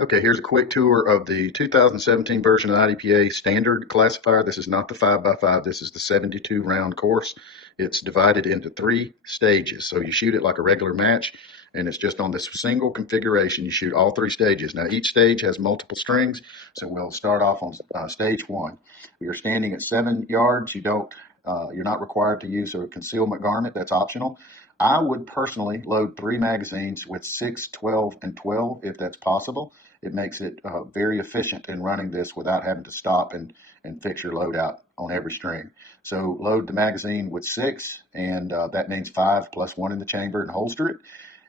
Okay, here's a quick tour of the 2017 version of IDPA standard classifier. This is not the 5x5, this is the 72 round course. It's divided into 3 stages. So you shoot it like a regular match, and it's just on this single configuration. You shoot all 3 stages. Now each stage has multiple strings, so we'll start off on stage 1. You're standing at 7 yards. You're not required to use a concealment garment, that's optional. I would personally load 3 magazines with 6, 12, and 12 if that's possible. It makes it very efficient in running this without having to stop and fix your loadout on every string. So load the magazine with 6, and that means 5 plus 1 in the chamber, and holster it.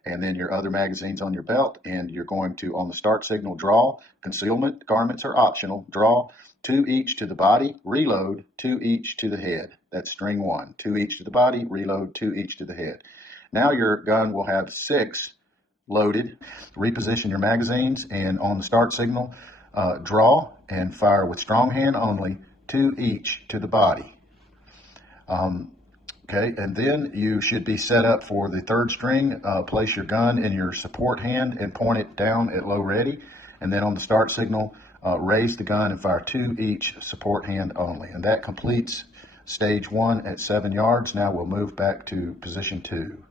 And then your other magazines on your belt, and you're going to, on the start signal, draw. Concealment garments are optional. Draw 2 each to the body, reload 2 each to the head. That's string 1. 2 each to the body, reload 2 each to the head. Now your gun will have 6 loaded. Reposition your magazines, and on the start signal, draw and fire with strong hand only, 2 each to the body. Okay, and then you should be set up for the 3rd string. Place your gun in your support hand and point it down at low ready. And then on the start signal, raise the gun and fire 2 each, support hand only. And that completes stage 1 at 7 yards. Now we'll move back to position 2.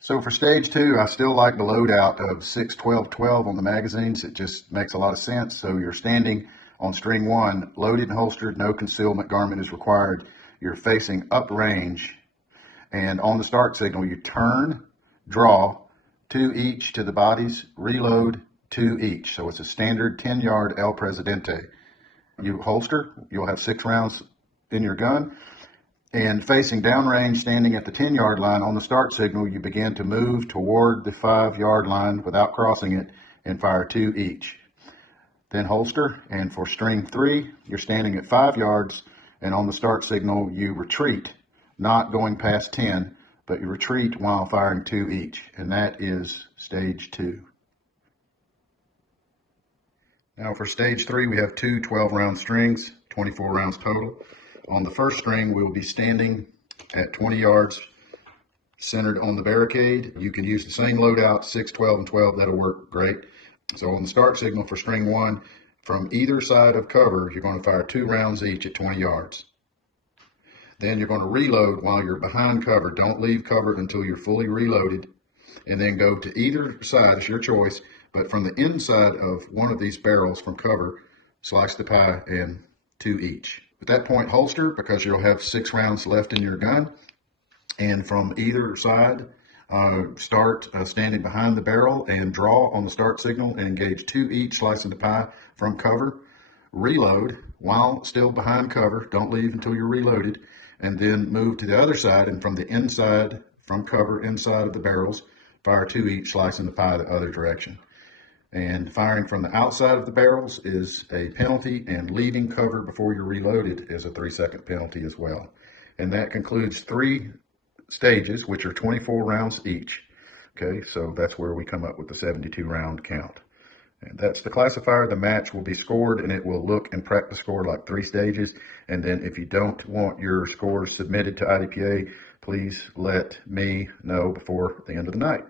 So for stage 2, I still like the loadout of 6, 12, 12 on the magazines. It just makes a lot of sense. So you're standing on string 1, loaded and holstered, no concealment garment is required. You're facing uprange, and on the start signal, you turn, draw, 2 each to the bodies, reload, 2 each. So it's a standard 10-yard El Presidente. You holster, you'll have 6 rounds in your gun. And facing downrange, standing at the 10-yard line on the start signal, you begin to move toward the 5-yard line without crossing it and fire 2 each. Then holster, and for string 3, you're standing at 5 yards, and on the start signal, you retreat, not going past 10, but you retreat while firing 2 each, and that is stage 2. Now for stage 3, we have 2 12-round strings, 24 rounds total. On the first string, we will be standing at 20 yards, centered on the barricade. You can use the same loadout, 6, 12, and 12. That'll work great. So on the start signal for string 1, from either side of cover, you're going to fire 2 rounds each at 20 yards. Then you're going to reload while you're behind cover. Don't leave cover until you're fully reloaded. And then go to either side, it's your choice, but from the inside of one of these barrels from cover, slice the pie and 2 each. At that point, holster, because you'll have 6 rounds left in your gun. And from either side, start standing behind the barrel and draw on the start signal and engage 2 each, slicing the pie from cover. Reload while still behind cover. Don't leave until you're reloaded. And then move to the other side, and from the inside, from cover, inside of the barrels, fire 2 each, slicing the pie the other direction. And firing from the outside of the barrels is a penalty, and leaving cover before you're reloaded is a 3-second penalty as well. And that concludes 3 stages, which are 24 rounds each. Okay, so that's where we come up with the 72 round count. And that's the classifier. The match will be scored, and it will look and practice score like 3 stages. And then if you don't want your scores submitted to IDPA, please let me know before the end of the night.